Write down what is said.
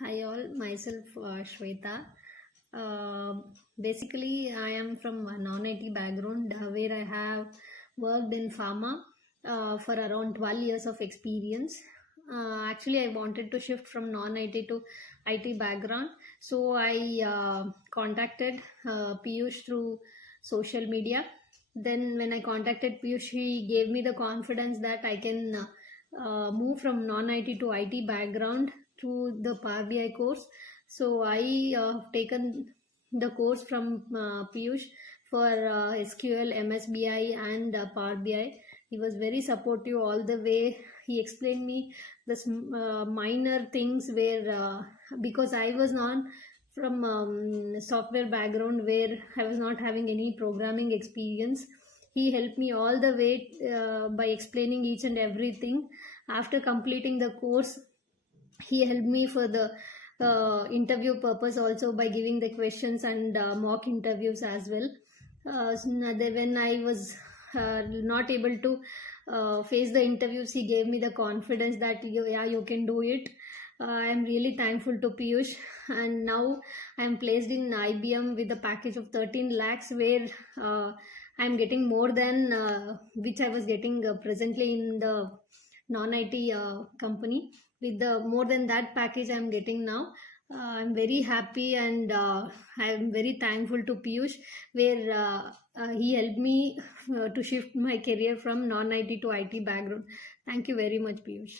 Hi all, myself Shweta. Uh, Basically, I am from a non-IT background where I have worked in pharma for around 12 years of experience. Actually, I wanted to shift from non-IT to IT background, so I contacted Piyush through social media. Then, when I contacted Piyush, he gave me the confidence that I can move from non-IT to IT background through the Power BI course. So I taken the course from Piyush for SQL, MSBI, and Power BI. He was very supportive all the way. He explained me the minor things where because I was not from software background where I was not having any programming experience. He helped me all the way by explaining each and everything. After completing the course, he helped me for the interview purpose also by giving the questions and mock interviews as well. When I was not able to face the interviews, he gave me the confidence that you can do it. I am really thankful to Piyush, and now I am placed in IBM with a package of 13 lakhs where I am getting more than which I was getting presently in the non-IT company. With the more than that package I'm getting now, I'm very happy, and I'm very thankful to Piyush where he helped me to shift my career from non-IT to IT background. Thank you very much, Piyush.